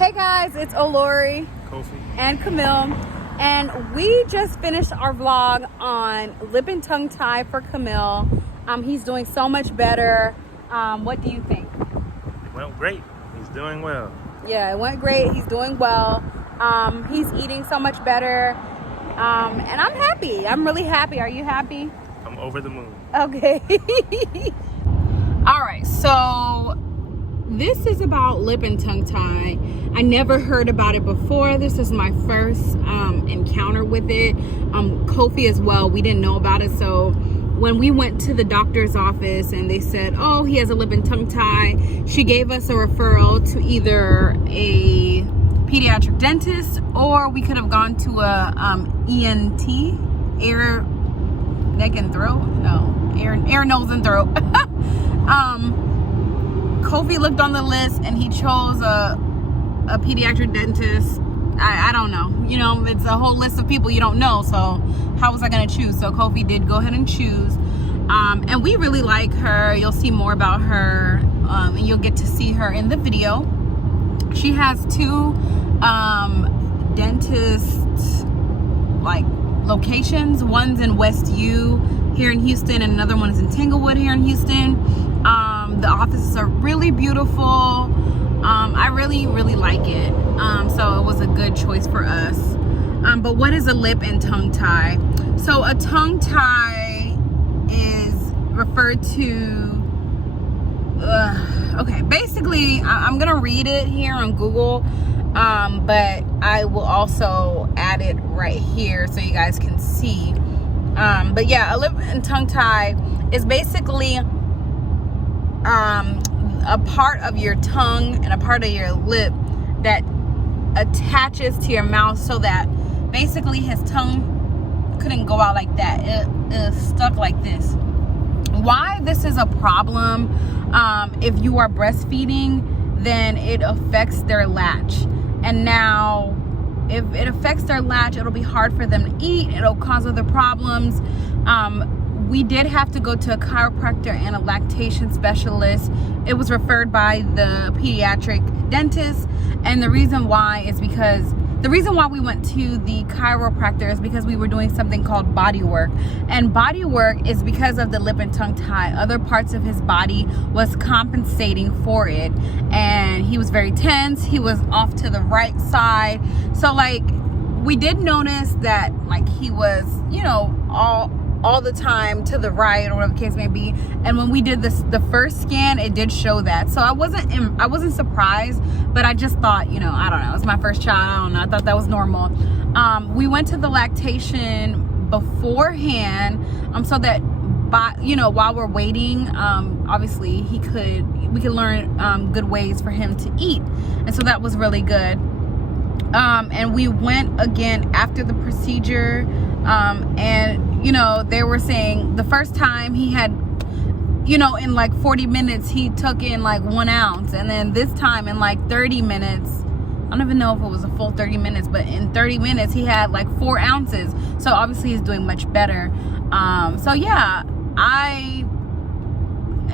Hey guys, it's Olori, Kofi, and Camille, and we just finished our vlog on lip and tongue tie for Camille. He's doing so much better. What do you think? well, great. He's doing well. Yeah, it went great. He's doing well. He's eating so much better, and I'm happy. I'm really happy. Are you happy? I'm over the moon. Okay. All right, so this is about lip and tongue tie. I never heard about it before. This is my first encounter with it. Kofi as well. We didn't know about it. So when we went to the doctor's office and they said, oh, he has a lip and tongue tie, she gave us a referral to either a pediatric dentist, or we could have gone to a ENT, ear, neck and throat. No, ear, nose and throat. Kofi looked on the list and he chose a pediatric dentist. I don't know. You know, it's a whole list of people you don't know. So how was I going to choose? So Kofi did go ahead and choose. And we really like her. You'll see more about her. And you'll get to see her in the video. She has two dentist like locations. One's in West U here in Houston, and another one is in Tanglewood here in Houston. The offices are really beautiful. I really like it. So it was a good choice for us. But what is a lip and tongue tie? So a tongue tie is referred to, okay, basically I'm gonna read it here on Google, but I will also add it right here so you guys can see. But yeah, a lip and tongue tie is basically a part of your tongue and a part of your lip that attaches to your mouth, so that basically his tongue couldn't go out like that. It is stuck like this. Why this is a problem, if you are breastfeeding, then it affects their latch. And now if it affects their latch, it'll be hard for them to eat. It'll cause other problems. We did have to go to a chiropractor and a lactation specialist. It was referred by the pediatric dentist. And the reason why is because we went to the chiropractor is because we were doing something called body work. And body work is because of the lip and tongue tie. Other parts of his body was compensating for it. And he was very tense. He was off to the right side. So like, we did notice that like he was, you know, all the time to the right, or whatever the case may be. And when we did the first scan, it did show that. So I wasn't surprised, but I just thought, you know, I don't know, it's my first child, I don't know, I thought that was normal. We went to the lactation beforehand, so that while we're waiting, obviously we could learn good ways for him to eat, and so that was really good. And we went again after the procedure, and you know, they were saying the first time he had, you know, in like 40 minutes he took in like 1 ounce, and then this time in like 30 minutes, I don't even know if it was a full 30 minutes, but in 30 minutes he had like 4 ounces. So obviously he's doing much better. So yeah, I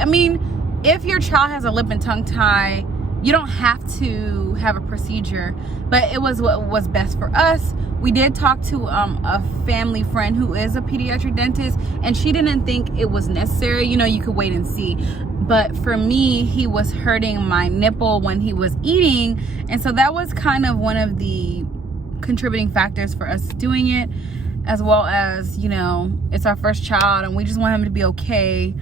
mean, if your child has a lip and tongue tie, you don't have to have a procedure, but it was what was best for us. We did talk to a family friend who is a pediatric dentist, and she didn't think it was necessary. You know, you could wait and see. But for me, he was hurting my nipple when he was eating, and so that was kind of one of the contributing factors for us doing it, as well as, you know, it's our first child and we just want him to be okay.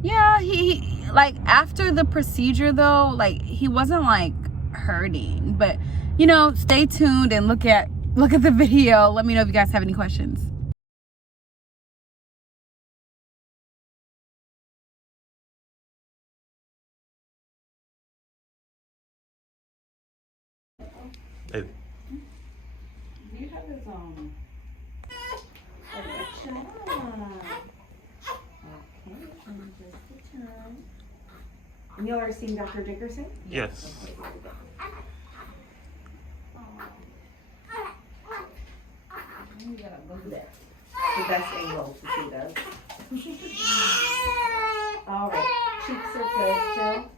Yeah, he like after the procedure though, like he wasn't like hurting, but you know, stay tuned and look at the video. Let me know if you guys have any questions. Hey. Do you have his selection? And you already seen Dr. Dickerson? Yes. You gotta move that. The best angle to see those. All right, cheeks are good still.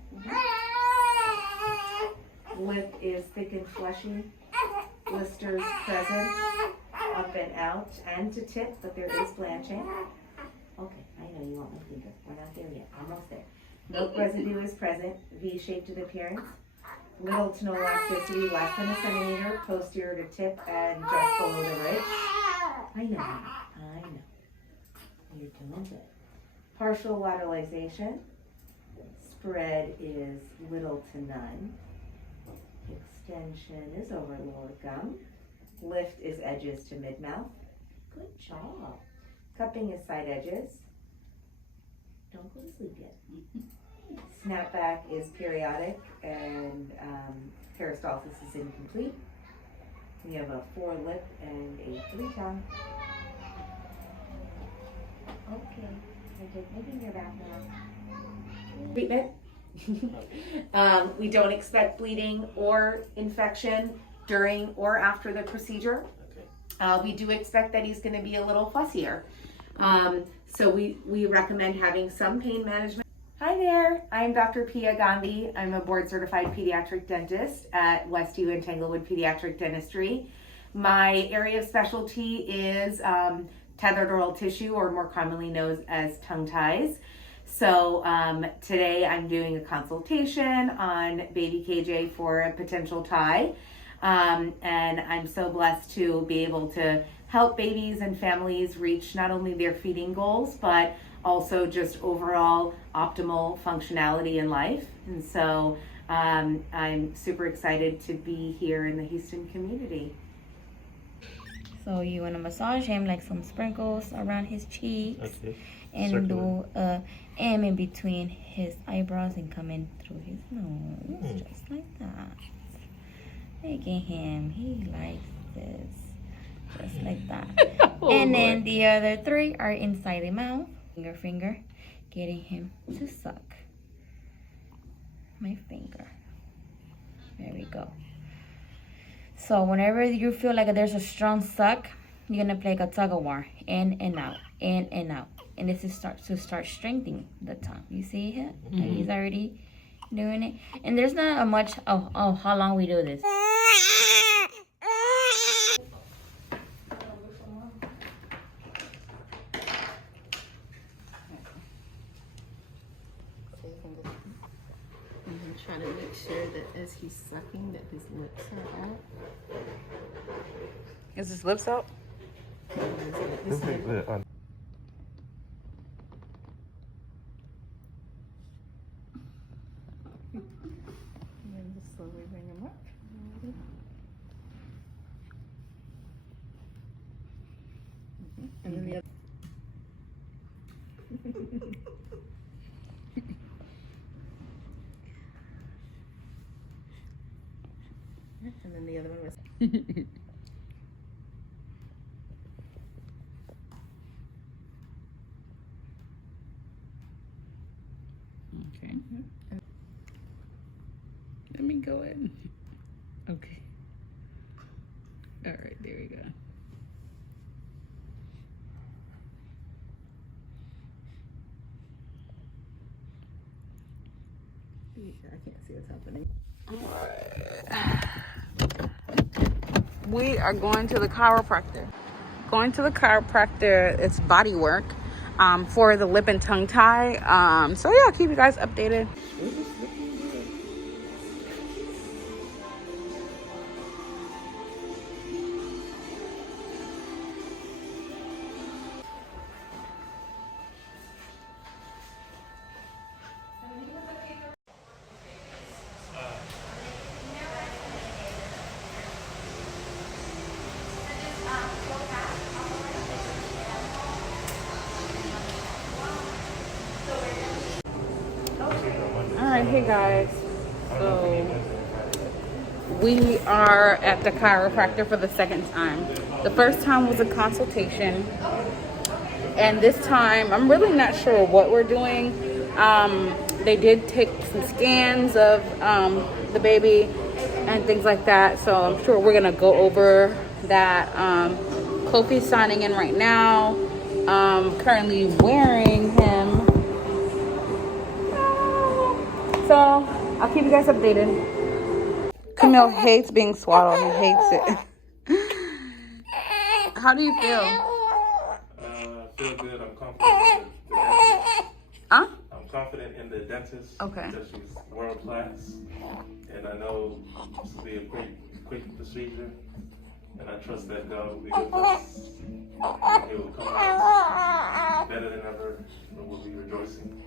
thick and fleshy. Blisters present, up and out, and to tip, but there is blanching. Okay, I know you want my finger. We're not there yet. Almost there. Milk residue is present, V-shaped in appearance. Little to no elasticity, less than a centimeter, posterior to tip, and just below the ridge. I know, I know. You're doing good. Partial lateralization. Spread is little to none. Extension is over lower gum. Lift is edges to mid-mouth. Good job. Cupping is side edges. Don't go to sleep yet. Snapback is periodic and peristalsis is incomplete. We have a 4-lip and a 3-tongue. Okay, I take my finger back now. Treatment. We don't expect bleeding or infection during or after the procedure. We do expect that he's going to be a little fussier. So we recommend having some pain management. Hi there, I'm Dr. Ghandi. I'm a board certified pediatric dentist at Westview and Tanglewood Pediatric Dentistry. My area of specialty is tethered oral tissue, or more commonly known as tongue ties. So today I'm doing a consultation on baby KJ for a potential tie. And I'm so blessed to be able to help babies and families reach not only their feeding goals, but also just overall optimal functionality in life. And so I'm super excited to be here in the Houston community. So you want to massage him like some sprinkles around his cheeks. Okay. And Circular. do a M in between his eyebrows and come in through his nose, just like that. Making him, he likes this, just like that. And then the other 3 are inside the mouth. Finger, getting him to suck. My finger. There we go. So whenever you feel like there's a strong suck, you're gonna play like a tug of war, in and out, in and out. And this is start strengthening the tongue. You see it? And he's already doing it. And there's not a much, how long we do this. Trying to make sure that as he's sucking that his lips are out. Is his lips out? His head. And then just slowly bring him up. And then the other. And then the other one was. Okay. Let me go in. Okay. All right, there we go. I can't see what's happening. We are going to the chiropractor. Going to the chiropractor, it's body work for the lip and tongue tie. So yeah, I'll keep you guys updated. Alright, hey guys. So we are at the chiropractor for the second time. The first time was a consultation. And this time, I'm really not sure what we're doing. They did take some scans of the baby and things like that. So I'm sure we're going to go over that. Kofi's signing in right now. Currently wearing him. So I'll keep you guys updated. Camille hates being swaddled. He hates it. How do you feel? I feel good. I'm confident in the dentist. Huh? I'm confident in the dentist. Okay. Because she's world class. And I know this will be a quick procedure. And I trust that God will be with us. And He will come out better than ever. And we'll be rejoicing.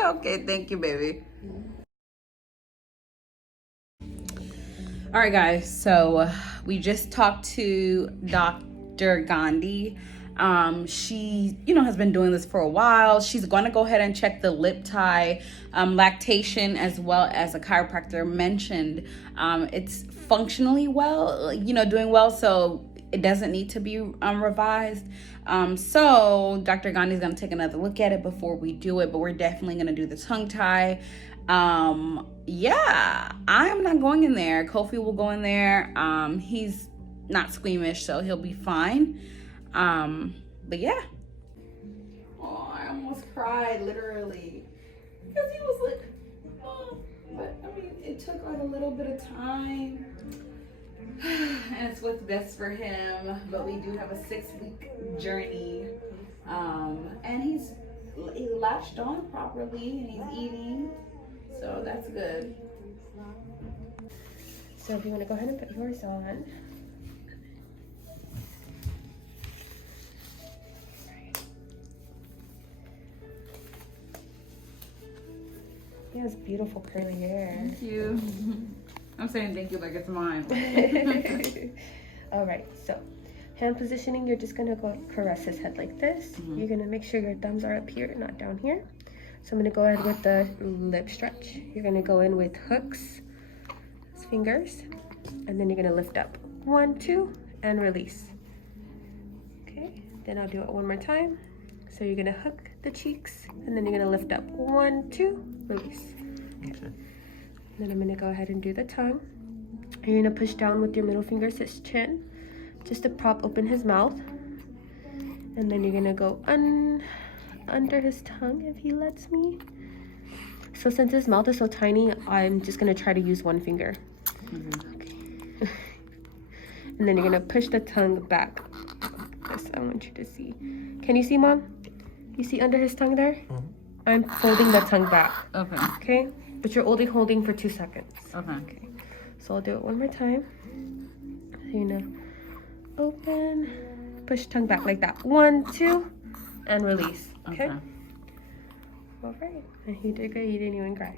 Okay, thank you, baby. All right, guys. So we just talked to Dr. Ghandi. She, has been doing this for a while. She's going to go ahead and check the lip tie, lactation, as well as a chiropractor mentioned. It's functionally well, doing well. So it doesn't need to be revised. So Dr. Ghandi is going to take another look at it before we do it, but we're definitely going to do the tongue tie. Yeah, I'm not going in there. Kofi will go in there. He's not squeamish, so he'll be fine. But yeah. Oh, I almost cried, literally. Because he was like, oh, but I mean, it took like a little bit of time. And it's what's best for him. But we do have a 6-week journey. And he latched on properly and he's eating. So that's good. So if you want to go ahead and put yours on. He has beautiful curly hair. Thank you. I'm saying thank you like it's mine. All right, so hand positioning, you're just gonna go caress his head like this. You're gonna make sure your thumbs are up here, not down here. So I'm gonna go ahead with the lip stretch. You're gonna go in with hooks, fingers, and then you're gonna lift up. 1, 2, and release. Okay, then I'll do it one more time. So you're gonna hook the cheeks, and then you're gonna lift up. 1, 2, release. Okay. Then I'm gonna go ahead and do the tongue. You're gonna push down with your middle finger to his chin, just to prop open his mouth. And then you're gonna go under his tongue if he lets me. So since his mouth is so tiny, I'm just gonna try to use one finger. Okay. And then you're gonna push the tongue back. This I want you to see. Can you see, Mom? You see under his tongue there? I'm folding the tongue back. Okay. Okay? But you're only holding for 2 seconds. Okay. So I'll do it one more time. So you're gonna open, push tongue back like that. 1, 2, and release. Okay? All right. And he did great. You didn't even cry.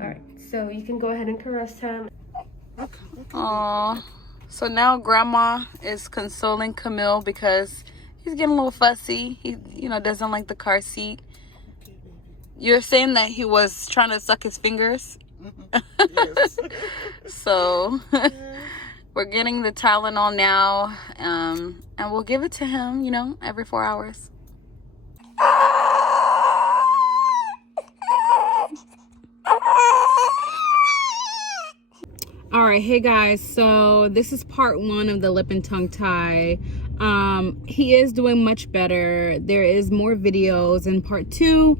All right. So you can go ahead and caress him. Aww. So now Grandma is consoling Camille because he's getting a little fussy. He, doesn't like the car seat. You're saying that he was trying to suck his fingers? Yes. So we're getting the Tylenol now, and we'll give it to him, every 4 hours. All right, hey guys, so this is part 1 of the lip and tongue tie. He is doing much better. There is more videos in part 2.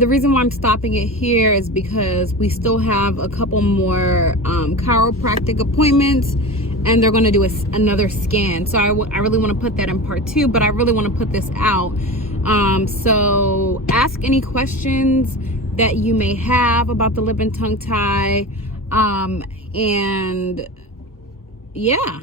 The reason why I'm stopping it here is because we still have a couple more chiropractic appointments, and they're going to do another scan. So I really want to put that in part 2, but I really want to put this out. So ask any questions that you may have about the lip and tongue tie. And yeah.